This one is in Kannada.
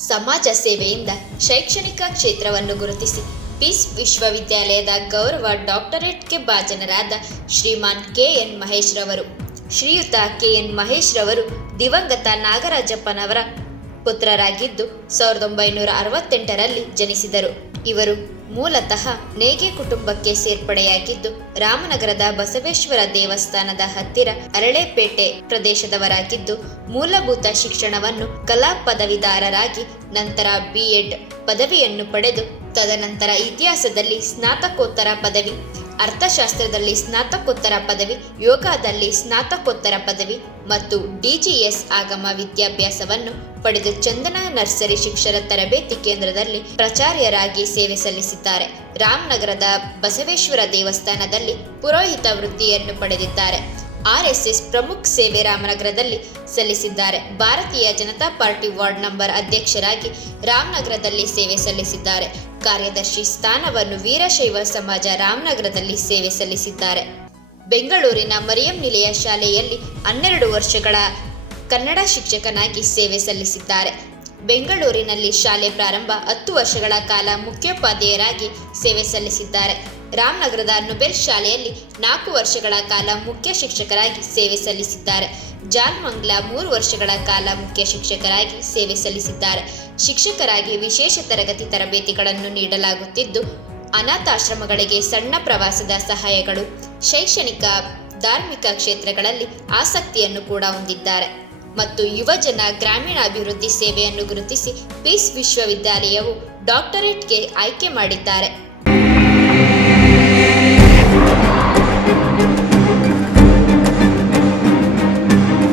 ಸಮಾಜ ಸೇವೆಯಿಂದ ಶೈಕ್ಷಣಿಕ ಕ್ಷೇತ್ರವನ್ನು ಗುರುತಿಸಿ. ಪೀಸ್ ವಿಶ್ವವಿದ್ಯಾಲಯದ ಗೌರವ ಡಾಕ್ಟರೇಟ್ಗೆ ಭಾಜನರಾದ ಶ್ರೀಮಾನ್ ಕೆ ಎನ್ ಮಹೇಶ್ ರವರು ಶ್ರೀಯುತ ಕೆ ಎನ್ ಮಹೇಶ್ ದಿವಂಗತ ನಾಗರಾಜಪ್ಪನವರ ಪುತ್ರರಾಗಿದ್ದು ಸಾವಿರದ ಒಂಬೈನೂರ ಅರವತ್ತೆಂಟರಲ್ಲಿ ಜನಿಸಿದರು. ಇವರು ಮೂಲತಃ ನೇಗೆ ಕುಟುಂಬಕ್ಕೆ ಸೇರ್ಪಡೆಯಾಗಿದ್ದು, ರಾಮನಗರದ ಬಸವೇಶ್ವರ ದೇವಸ್ಥಾನದ ಹತ್ತಿರ ಅರಳೆಪೇಟೆ ಪ್ರದೇಶದವರಾಗಿದ್ದು, ಮೂಲಭೂತ ಶಿಕ್ಷಣವನ್ನು ಕಲಾ ಪದವಿದಾರರಾಗಿ ನಂತರ ಬಿಎಡ್ ಪದವಿಯನ್ನು ಪಡೆದು, ತದನಂತರ ಇತಿಹಾಸದಲ್ಲಿ ಸ್ನಾತಕೋತ್ತರ ಪದವಿ ಅರ್ಥಶಾಸ್ತ್ರದಲ್ಲಿ ಸ್ನಾತಕೋತ್ತರ ಪದವಿ, ಯೋಗದಲ್ಲಿ ಸ್ನಾತಕೋತ್ತರ ಪದವಿ ಮತ್ತು ಡಿಜಿಎಸ್ ಆಗಮ ವಿದ್ಯಾಭ್ಯಾಸವನ್ನು ಪಡೆದು ಚಂದನ ನರ್ಸರಿ ಶಿಕ್ಷಣ ತರಬೇತಿ ಕೇಂದ್ರದಲ್ಲಿ ಪ್ರಚಾರ್ಯರಾಗಿ ಸೇವೆ ಸಲ್ಲಿಸಿದ್ದಾರೆ. ರಾಮನಗರದ ಬಸವೇಶ್ವರ ದೇವಸ್ಥಾನದಲ್ಲಿ ಪುರೋಹಿತ ವೃತ್ತಿಯನ್ನು ಪಡೆದಿದ್ದಾರೆ. ಆರ್ಎಸ್ಎಸ್ ಪ್ರಮುಖ ಸೇವೆ ರಾಮನಗರದಲ್ಲಿ ಸಲ್ಲಿಸಿದ್ದಾರೆ. ಭಾರತೀಯ ಜನತಾ ಪಾರ್ಟಿ ವಾರ್ಡ್ ನಂಬರ್ ಅಧ್ಯಕ್ಷರಾಗಿ ರಾಮನಗರದಲ್ಲಿ ಸೇವೆ ಸಲ್ಲಿಸಿದ್ದಾರೆ. ಕಾರ್ಯದರ್ಶಿ ಸ್ಥಾನವನ್ನು ವೀರಶೈವ ಸಮಾಜ ರಾಮನಗರದಲ್ಲಿ ಸೇವೆ ಸಲ್ಲಿಸಿದ್ದಾರೆ. ಬೆಂಗಳೂರಿನ ಮರಿಯಂ ನಿಲಯ ಶಾಲೆಯಲ್ಲಿ ಹನ್ನೆರಡು ವರ್ಷಗಳ ಕನ್ನಡ ಶಿಕ್ಷಕನಾಗಿ ಸೇವೆ ಸಲ್ಲಿಸಿದ್ದಾರೆ. ಬೆಂಗಳೂರಿನಲ್ಲಿ ಶಾಲೆ ಪ್ರಾರಂಭ ಹತ್ತು ವರ್ಷಗಳ ಕಾಲ ಮುಖ್ಯೋಪಾಧ್ಯಾಯರಾಗಿ ಸೇವೆ ಸಲ್ಲಿಸಿದ್ದಾರೆ. ರಾಮನಗರದ ನೊಬೆಲ್ ಶಾಲೆಯಲ್ಲಿ ನಾಲ್ಕು ವರ್ಷಗಳ ಕಾಲ ಮುಖ್ಯ ಶಿಕ್ಷಕರಾಗಿ ಸೇವೆ ಸಲ್ಲಿಸಿದ್ದಾರೆ. ಜಾಲ್ಮಂಗ್ಲಾ ಮೂರು ವರ್ಷಗಳ ಕಾಲ ಮುಖ್ಯ ಶಿಕ್ಷಕರಾಗಿ ಸೇವೆ ಸಲ್ಲಿಸಿದ್ದಾರೆ. ಶಿಕ್ಷಕರಾಗಿ ವಿಶೇಷ ತರಗತಿ ತರಬೇತಿಗಳನ್ನು ನೀಡಲಾಗುತ್ತಿದ್ದು, ಅನಾಥಾಶ್ರಮಗಳಿಗೆ ಸಣ್ಣ ಪ್ರವಾಸದ ಸಹಾಯಗಳು, ಶೈಕ್ಷಣಿಕ, ಧಾರ್ಮಿಕ ಕ್ಷೇತ್ರಗಳಲ್ಲಿ ಆಸಕ್ತಿಯನ್ನು ಕೂಡ ಹೊಂದಿದ್ದಾರೆ. ಮತ್ತು ಯುವಜನ ಗ್ರಾಮೀಣಾಭಿವೃದ್ಧಿ ಸೇವೆಯನ್ನು ಗುರುತಿಸಿ ಪೀಸ್ ವಿಶ್ವವಿದ್ಯಾಲಯವು ಡಾಕ್ಟರೇಟ್ಗೆ ಆಯ್ಕೆ ಮಾಡಿದ್ದಾರೆ.